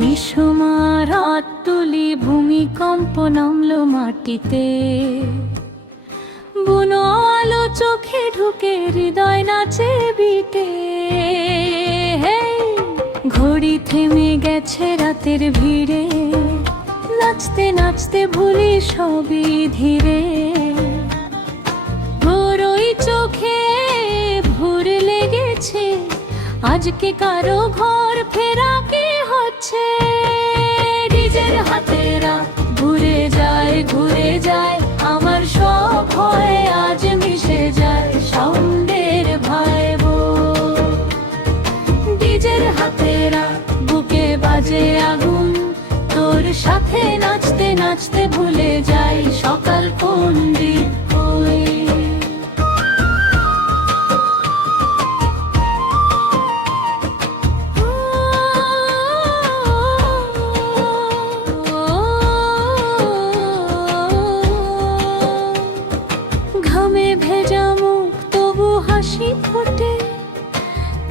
নিশোমার হাত তুলি, ভূমিকম্প নামলো মাটিতে। বুনো আলো চোখে ঢুকে, হৃদয় নাচে বিটে। ঘড়ি থেমে গেছে রাতের ভিড়ে, নাচতে নাচতে ভুলি সবই ধীরে। ভোরই চোখে ভোর লেগেছে, আজকে কারো ঘর ফেরা কি হচ্ছে। নিজের হাতেরা ঘুরে যায় ঘুরে যায়, আমার সব ভয় আজ মিশে যায় সাউন্ডের ভাইবো। নিজের হাতেরা বুকে বাজে আগুন, তোর সাথে নাচতে নাচতে ভুলে যাই সকাল কোন দিক কই। ঘামে ভেজা মুখ তবু হাসি ফোটে,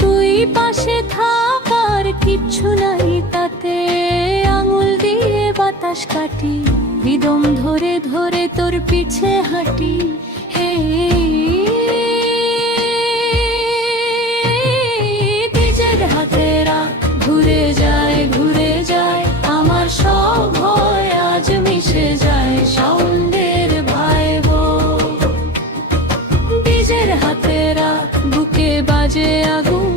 তুই পাশে থাকার কিচ্ছু নাই তাতে। আঙুল দিয়ে বাতাস কাটি, রিদম ধরে ধরে তোর পিছে হাঁটি। হে নিজের হাতেরা ঘুরে যায় ঘুরে যায়, আমার সব ভয় আজ মিশে যায় সাউন্ডের ভাইবো। নিজের হাতেরা বুকে বাজে আগুন,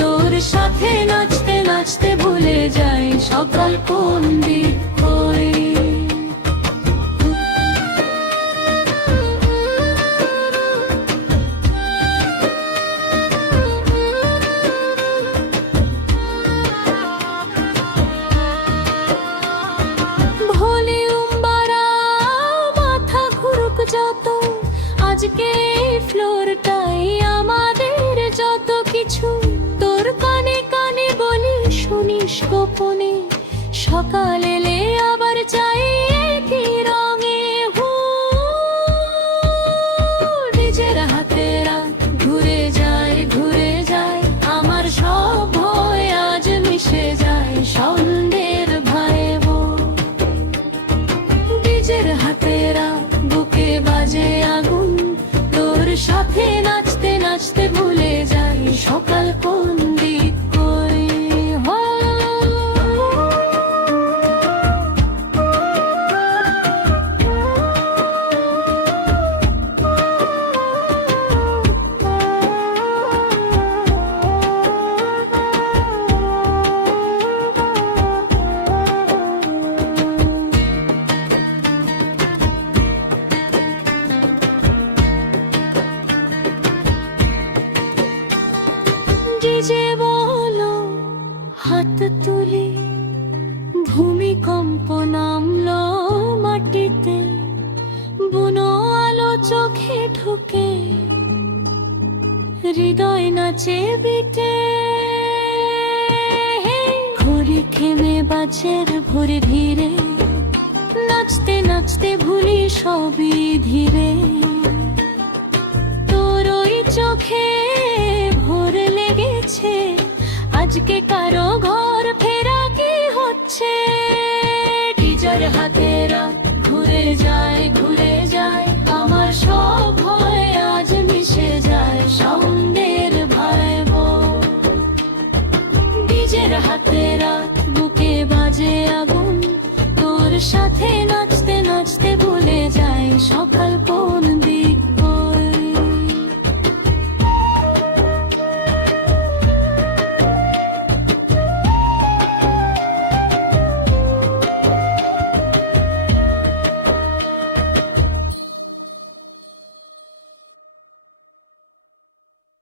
তোর সাথে নাচতে নাচতে ভুলে যাই সকাল কোন দিক কই। ভলিউম বাড়াও, মাথা ঘুরুক যত, আজকে ফ্লোরটাই আমাদের যত কিছু। তোর কানে কানে বলি শুনিস গোপনে, সকাল এলে আবার চাই কি রঙে হু। নিজের হাতেরা ঘুরে যায় ঘুরে যায়, আমার সব ভয় আজ মিশে যায় সন্ধ্যের ভাইবো। নিজের হাতেরা বুকে বাজে আগুন, তোর সাথে নাচতে নাচতে ভুলে যাই সকাল কোন দিক কই। ডিজে বলো হাত তুলি, ভূমিকম্প নামলো মাটিতে। বুনো আলো চোখে ঢুকে, হৃদয় নাচে বিটে। ঘড়ি থেমে বাজের ভোরে ধীরে, নাচতে নাচতে ভুলি সবই ধীরে। তোর ওই চোখে ভোর লেগেছে, আজকে কারো ঘর ফেরা কি হচ্ছে। নিজের হাতেরা ঘুরে যায় ঘুরে যায়, আমার সব ভয় আজ মিশে যায় সাউন্ডের ভাইবো। নিজের হাতে